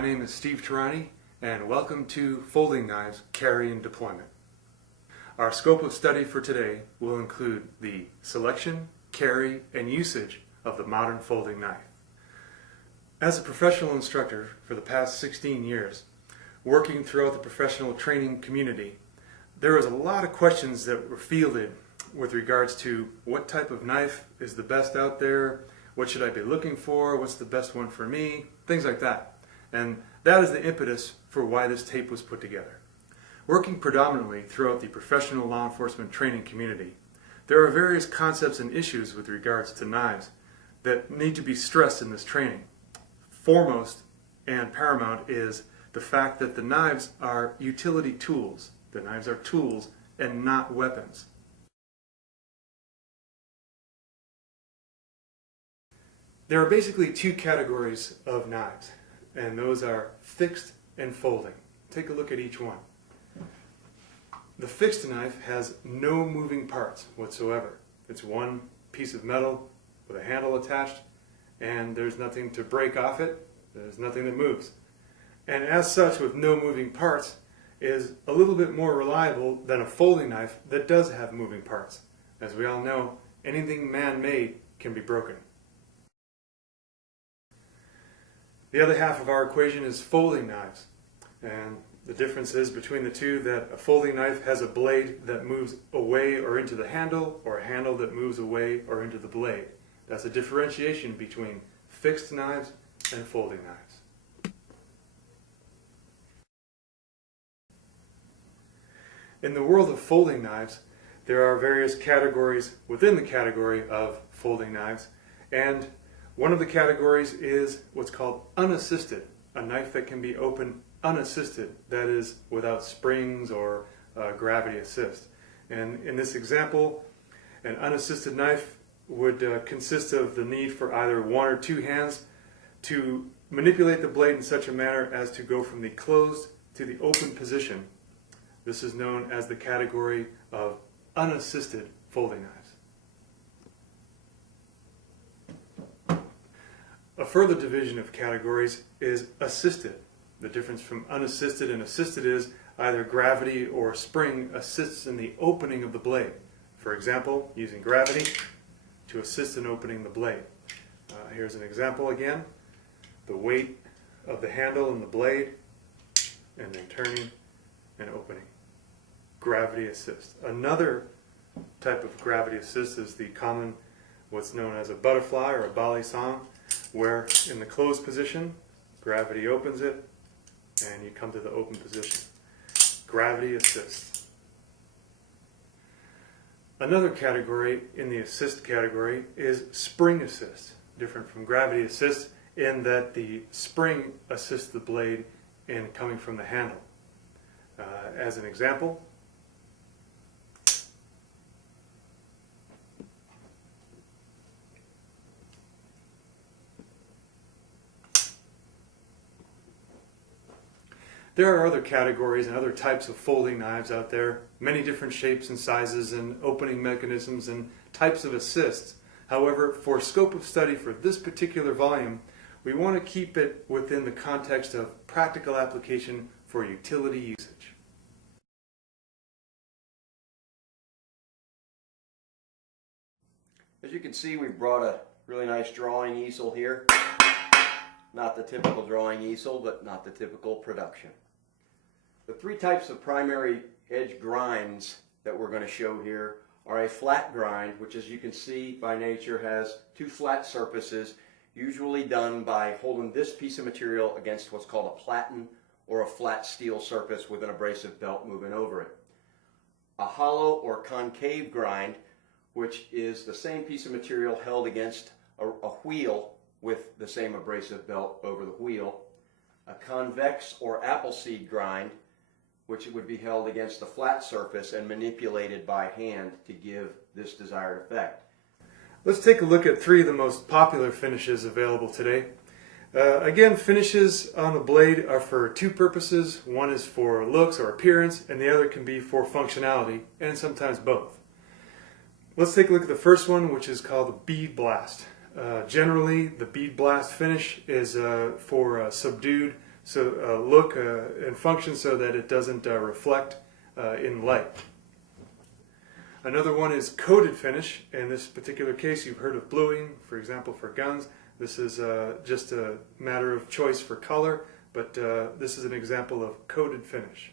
My name is Steve Tarani, and welcome to Folding Knives Carry and Deployment. Our scope of study for today will include the selection, carry, and usage of the modern folding knife. As a professional instructor for the past 16 years, working throughout the professional training community, there was a lot of questions that were fielded with regards to what type of knife is the best out there, what should I be looking for, what's the best one for me, things like that. And that is the impetus for why this tape was put together. Working predominantly throughout the professional law enforcement training community, there are various concepts and issues with regards to knives that need to be stressed in this training. Foremost and paramount is the fact that the knives are utility tools. The knives are tools and not weapons. There are basically two categories of knives, and those are fixed and folding. Take a look at each one. The fixed knife has no moving parts whatsoever. It's one piece of metal with a handle attached, and there's nothing to break off it. There's nothing that moves. And as such, with no moving parts, is a little bit more reliable than a folding knife that does have moving parts. As we all know, anything man-made can be broken. The other half of our equation is folding knives, and the difference is between the two that a folding knife has a blade that moves away or into the handle, or a handle that moves away or into the blade. That's a differentiation between fixed knives and folding knives. In the world of folding knives, there are various categories within the category of folding knives, and one of the categories is what's called unassisted, a knife that can be opened unassisted, that is without springs or gravity assist. And in this example, an unassisted knife would consist of the need for either one or two hands to manipulate the blade in such a manner as to go from the closed to the open position. This is known as the category of unassisted folding knives. A further division of categories is assisted. The difference from unassisted and assisted is either gravity or spring assists in the opening of the blade. For example, using gravity to assist in opening the blade. Here's an example again. The weight of the handle and the blade, and then turning and opening. Gravity assist. Another type of gravity assist is the common, what's known as a butterfly or a balisong, where in the closed position, gravity opens it, and you come to the open position. Gravity assist. Another category in the assist category is spring assist, different from gravity assist in that the spring assists the blade in coming from the handle. As an example, there are other categories and other types of folding knives out there, many different shapes and sizes and opening mechanisms and types of assists. However, for scope of study for this particular volume, we want to keep it within the context of practical application for utility usage. As you can see, we've brought a really nice drawing easel here. Not the typical drawing easel, but not the typical production. The three types of primary edge grinds that we're going to show here are a flat grind, which as you can see by nature has two flat surfaces, usually done by holding this piece of material against what's called a platen or a flat steel surface with an abrasive belt moving over it. A hollow or concave grind, which is the same piece of material held against a wheel with the same abrasive belt over the wheel. A convex or appleseed grind, which would be held against a flat surface and manipulated by hand to give this desired effect. Let's take a look at three of the most popular finishes available today. Again, finishes on the blade are for two purposes. One is for looks or appearance, and the other can be for functionality, and sometimes both. Let's take a look at the first one, which is called the bead blast. Generally, the bead blast finish is for subdued look and function so that it doesn't reflect in light. Another one is coated finish. In this particular case, you've heard of bluing, for example, for guns. This is just a matter of choice for color, but this is an example of coated finish.